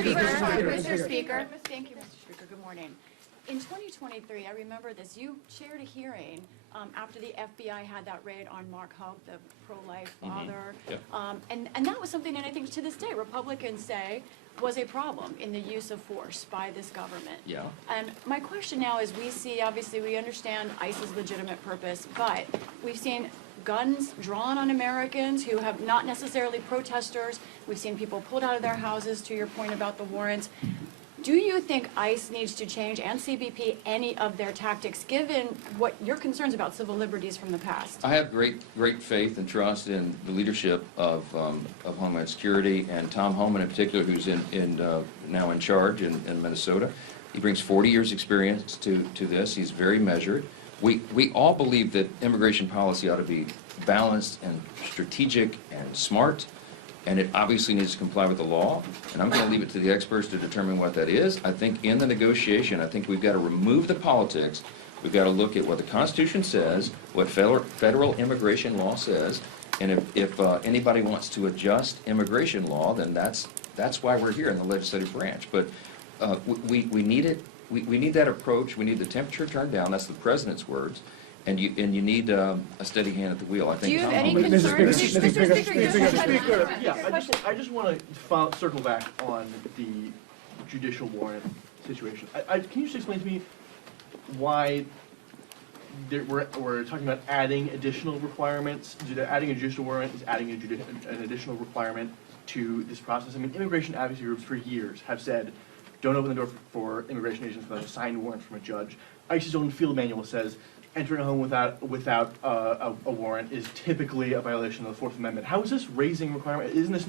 Mr. Speaker. Thank you, Mr. Speaker. Good morning. In 2023, I remember this, you chaired a hearing after the FBI had that raid on Mark Houck, the pro-life father. Yep. And that was something that I think to this day Republicans say was a problem in the use of force by this government. Yeah. And my question now is, we see, obviously, we understand ICE's legitimate purpose, but we've seen guns drawn on Americans who have not necessarily protesters. We've seen people pulled out of their houses, to your point about the warrants. Do you think ICE needs to change, and CBP, any of their tactics, given what your concerns about civil liberties from the past? I have great faith and trust in the leadership of Homeland Security and Tom Homan in particular, who's now in charge in Minnesota. He brings 40 years experience to this. He's very measured. We all believe that immigration policy ought to be balanced and strategic and smart, and it obviously needs to comply with the law. And I'm going to leave it to the experts to determine what that is. I think in the negotiation, I think we've got to remove the politics. We've got to look at what the Constitution says, what federal immigration law says, and if anybody wants to adjust immigration law, then that's why we're here in the legislative branch. But we need it. We need that approach. We need the temperature turned down. That's the president's words. And you need a steady hand at the wheel. I think. Do you have Tom any Homan- concerns? Mr. Speaker, yeah, I just want to circle back on the judicial warrant situation. Can you just explain to me why we're talking about adding additional requirements? Adding a judicial warrant is adding an additional requirement to this process. I mean, immigration advocacy groups for years have said, don't open the door for immigration agents without a signed warrant from a judge. ICE's own field manual says entering a home without a warrant is typically a violation of the Fourth Amendment. How is this raising requirement? Isn't this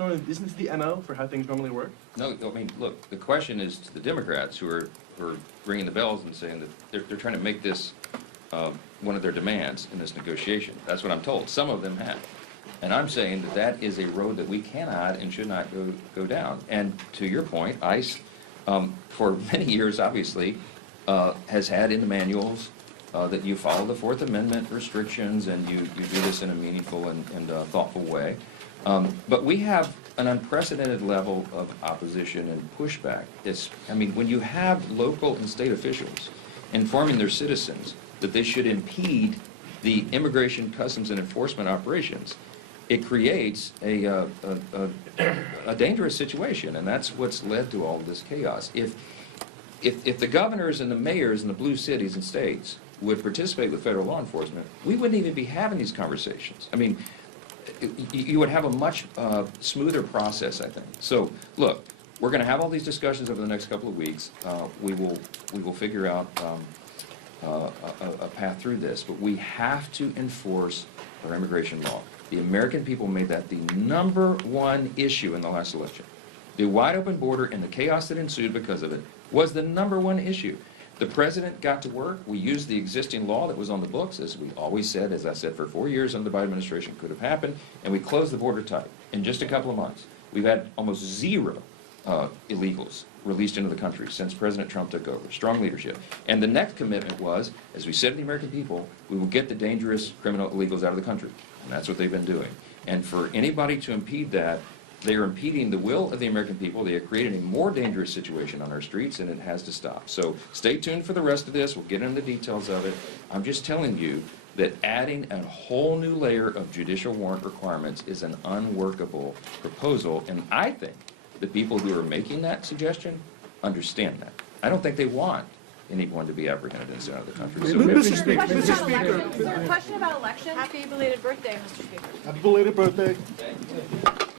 the MO for how things normally work? No, I mean, look, the question is to the Democrats who are ringing the bells and saying that they're trying to make this one of their demands in this negotiation. That's what I'm told. Some of them have. And I'm saying that is a road that we cannot and should not go down. And to your point, ICE, for many years, obviously, has had in the manuals that you follow the Fourth Amendment restrictions and you do this in a meaningful and thoughtful way. But we have an unprecedented level of opposition and pushback. I mean, when you have local and state officials informing their citizens that they should impede the immigration, customs, and enforcement operations, it creates a dangerous situation, and that's what's led to all of this chaos. If the governors and the mayors in the blue cities and states would participate with federal law enforcement, we wouldn't even be having these conversations. I mean, you would have a much smoother process, I think. So, look, we're going to have all these discussions over the next couple of weeks. We will figure out a path through this, but we have to enforce our immigration law. The American people made that the #1 issue in the last election. The wide open border and the chaos that ensued because of it was the #1 issue. The president got to work. We used the existing law that was on the books, as we always said, as I said, for 4 years under the Biden administration could have happened, and we closed the border tight. In just a couple of months, we've had almost zero illegals released into the country since President Trump took over. Strong leadership. And the next commitment was, as we said to the American people, we will get the dangerous criminal illegals out of the country. And that's what they've been doing. And for anybody to impede that, they are impeding the will of the American people. They have created a more dangerous situation on our streets, and it has to stop. So stay tuned for the rest of this. We'll get into the details of it. I'm just telling you that adding a whole new layer of judicial warrant requirements is an unworkable proposal, and I think the people who are making that suggestion understand that. I don't think they want anyone to be apprehended in the center of the country. So Mr. Speaker, Is there a question about election? Happy belated birthday, Mr. Speaker. Happy belated birthday.